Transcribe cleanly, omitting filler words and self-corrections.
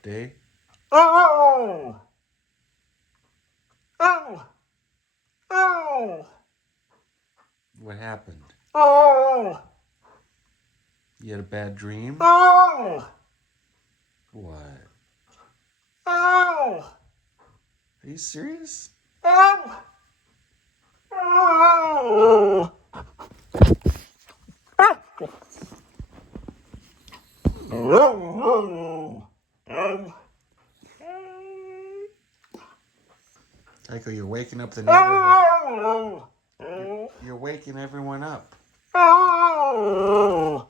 rough day? Oh! Oh! Oh! What happened? Oh! You had a bad dream? Oh! What? Oh! Are you serious? Oh! Oh! Tycho, you're waking up the neighborhood. You're waking everyone up. Oh!